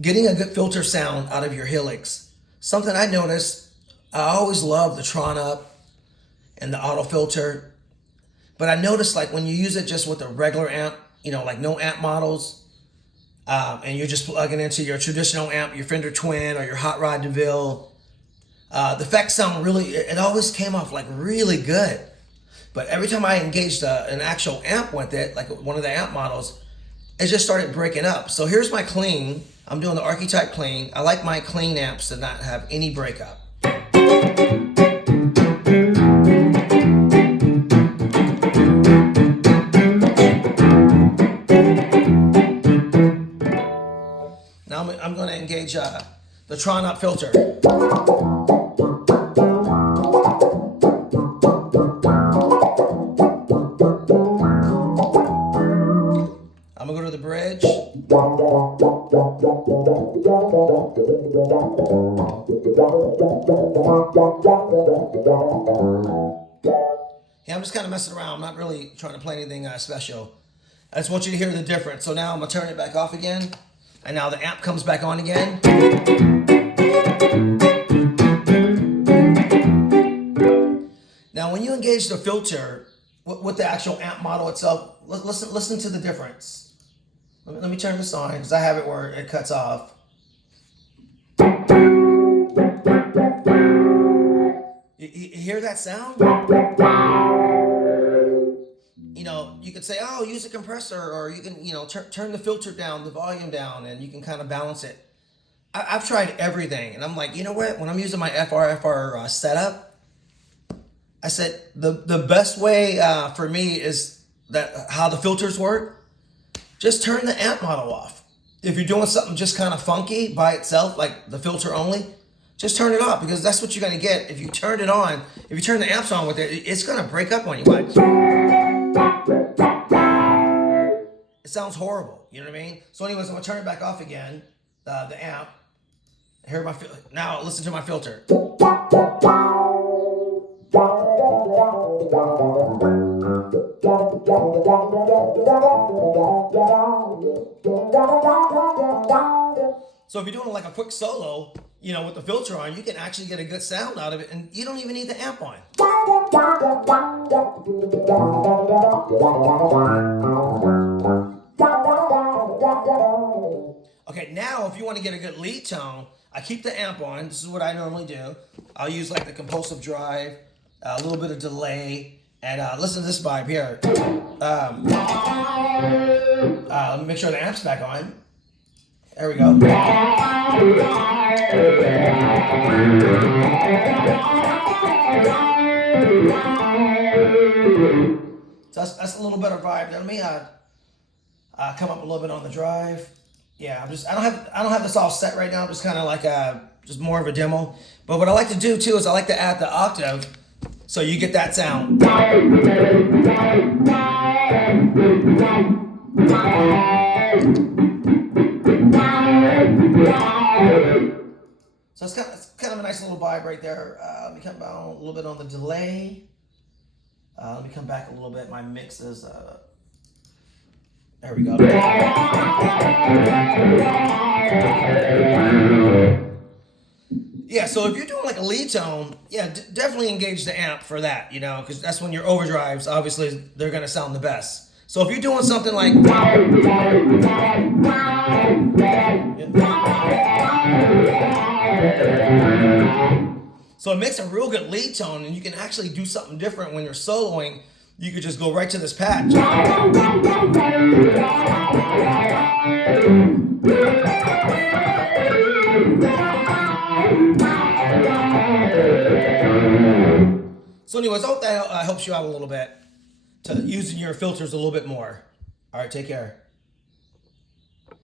getting a good filter sound out of your Helix. Something I noticed, I always love the Tron up and the auto filter, but I noticed like when you use it just with a regular amp, like no amp models, and you're just plugging into your traditional amp, your Fender Twin or your Hot Rod DeVille, the effects sound really, it always came off like really good. But every time I engaged an actual amp with it, like one of the amp models, it just started breaking up. So here's my clean. I'm doing the Archetype clean. I like my clean amps to not have any breakup. Now I'm going to engage the Tron up filter. I'm going to go to the bridge. Yeah, I'm just kind of messing around. I'm not really trying to play anything special. I just want you to hear the difference. So now I'm going to turn it back off again. And now the amp comes back on again. Now when you engage the filter with the actual amp model itself, listen to the difference. Let me turn this on because I have it where it cuts off. You hear that sound? You could say, oh, use a compressor, or you can, turn the filter down, the volume down, and you can kind of balance it. I've tried everything, and I'm like, you know what? When I'm using my FR setup, I said the best way for me is that how the filters work. Just turn the amp model off. If you're doing something just kind of funky by itself, like the filter only, just turn it off, because that's what you're going to get. If you turn it on, if you turn the amps on with it, it's going to break up on you. Watch. It sounds horrible. You know what I mean? So anyways, I'm going to turn it back off again, the amp. Here now listen to my filter. So if you're doing like a quick solo, with the filter on, you can actually get a good sound out of it, and you don't even need the amp on. Okay, now if you want to get a good lead tone, I keep the amp on. This is what I normally do. I'll use like the compulsive drive, a little bit of delay, and listen to this vibe here. Let me make sure the amp's back on. There we go. So that's a little better vibe. Let me come up a little bit on the drive. Yeah, I don't have this all set right now. I'm just kind of like just more of a demo. But what I like to do too is I like to add the octave, so you get that sound. So it's kind of a nice little vibe right there. Let me come down a little bit on the delay. Let me come back a little bit. My mix is, there we go. Yeah, so if you're doing like a lead tone, yeah, definitely engage the amp for that, because that's when your overdrives, obviously, they're going to sound the best. So if you're doing something like... So it makes a real good lead tone, and you can actually do something different when you're soloing. You could just go right to this patch. So anyways, I hope that helps you out a little bit to using your filters a little bit more. All right, take care.